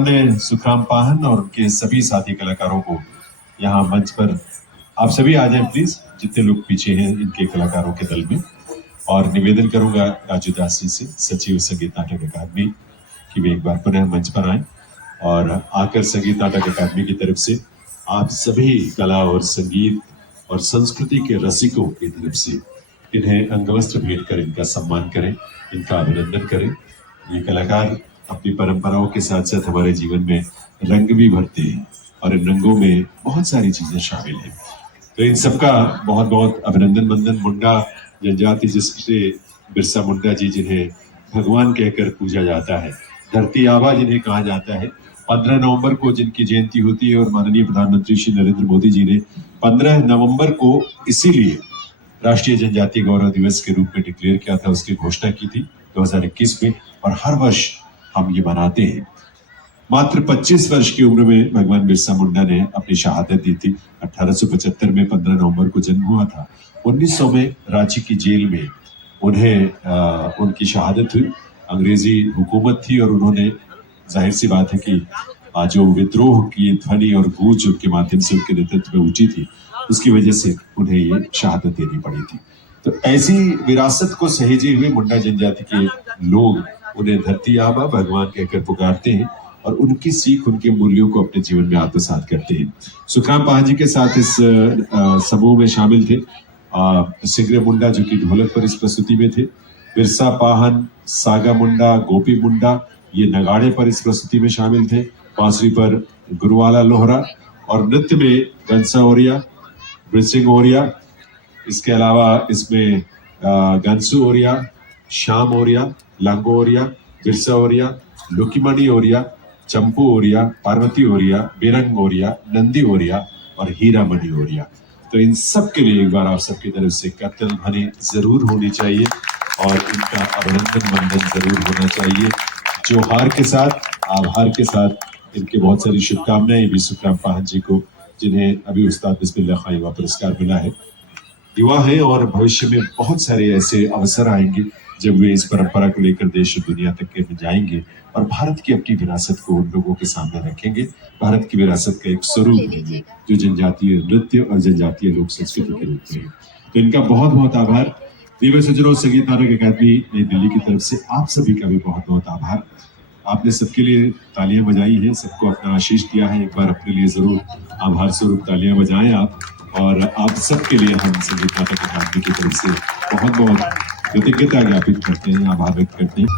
हमने सुखराम पाहन और उनके सभी साथी कलाकारों को यहाँ मंच पर, आप सभी आ जाएं प्लीज, जितने लोग पीछे हैं इनके कलाकारों के दल में। और निवेदन करूंगा राजू दास जी से, सचिव संगीत नाटक अकादमी, कि वे एक बार पुनः मंच पर आए और आकर संगीत नाटक अकादमी की तरफ से आप सभी कला और संगीत और संस्कृति के रसिकों की तरफ से इन्हें अंगवस्त्र भेंट कर इनका सम्मान करें, इनका अभिनंदन करें। ये कलाकार अपनी परंपराओं के साथ साथ हमारे जीवन में रंग भी भरते हैं और इन रंगों में बहुत सारी चीजें शामिल हैं। तो इन सबका बहुत बहुत अभिनंदन। मंदन मुंडा जनजाति, जिससे बिरसा मुंडा जी जिन्हें भगवान कहकर पूजा जाता है, धरती आबा जिन्हें कहा जाता है, 15 नवंबर को जिनकी जयंती होती है और माननीय प्रधानमंत्री श्री नरेंद्र मोदी जी ने 15 नवंबर को इसीलिए राष्ट्रीय जनजातीय गौरव दिवस के रूप में डिक्लेयर किया था, उसकी घोषणा की थी 2021 में, और हर वर्ष हम ये मनाते हैं। मात्र 25 वर्ष की उम्र में भगवान बिरसा मुंडा ने अपनी शहादत दी थी। 1875 में 15 नवंबर को जन्म हुआ था। 1900 में रांची की जेल में उन्हें उनकी शहादत हुई। अंग्रेजी हुकूमत थी और उन्होंने, जाहिर सी बात है कि जो विद्रोह की ध्वनि और गूंज उनके माध्यम से उनके नेतृत्व में उठी थी, उसकी वजह से उन्हें ये शहादत देनी पड़ी थी। तो ऐसी विरासत को सहेजे हुए मुंडा जनजाति के लोग उन्हें धरती आबा भगवान कहकर पुकारते हैं और उनकी सीख, उनके मूल्यों को अपने जीवन में आत्मसात करते हैं। सुखराम पाहन जी के साथ इस समूह में शामिल थे सिगरे मुंडा, जो कि ढोलक पर इस प्रस्तुति में थे, बिरसा पाहन, सागा मुंडा, गोपी मुंडा, ये नगाड़े पर इस प्रस्तुति में शामिल थे, बांसुरी पर गुरुवाला लोहरा, और नृत्य में गंसा ओरिया, ब्रिसिंग ओरिया, इसके अलावा इसमें गंसू ओरिया, श्याम ओरिया, लांगो ओरिया, बिरसा ओरिया, लुकीमणि ओरिया, चंपू ओरिया, पार्वती ओरिया, बेरंग ओरिया, नंदी ओरिया और हीरामणि ओरिया। तो इन सब के लिए एक बार आप सबकी तरफ से करतल ध्वनि जरूर होनी चाहिए और इनका अभिनंदन वंदन जरूर होना चाहिए। जोहार के साथ, आभार के साथ इनके बहुत सारी शुभकामनाएं भी सुखराम पाहन जी को, जिन्हें अभी उस्ताद बिस्मिल्लाह खां युवा पुरस्कार मिला है। युवा है और भविष्य में बहुत सारे ऐसे अवसर आएंगे जब वे इस परंपरा को लेकर देश और दुनिया तक के जाएंगे और भारत की अपनी विरासत को उन लोगों के सामने रखेंगे। भारत की विरासत का एक स्वरूप है जो जनजातीय नृत्य और जनजातीय लोक संस्कृति के रूप में है। तो इनका बहुत बहुत आभार। दिव्य सज्जनों, संगीत नाटक अकादमी नई दिल्ली की तरफ से आप सभी का भी बहुत बहुत आभार। आपने सबके लिए तालियां बजाई हैं, सबको अपना आशीष दिया है। एक बार अपने लिए जरूर आभार स्वरूप तालियां बजाएं आप, और आप सबके लिए हम संगीत नाटक अकादमी की तरफ से बहुत बहुत कृतज्ञता ज्ञापित करते हैं, आभार व्यक्त करते हैं।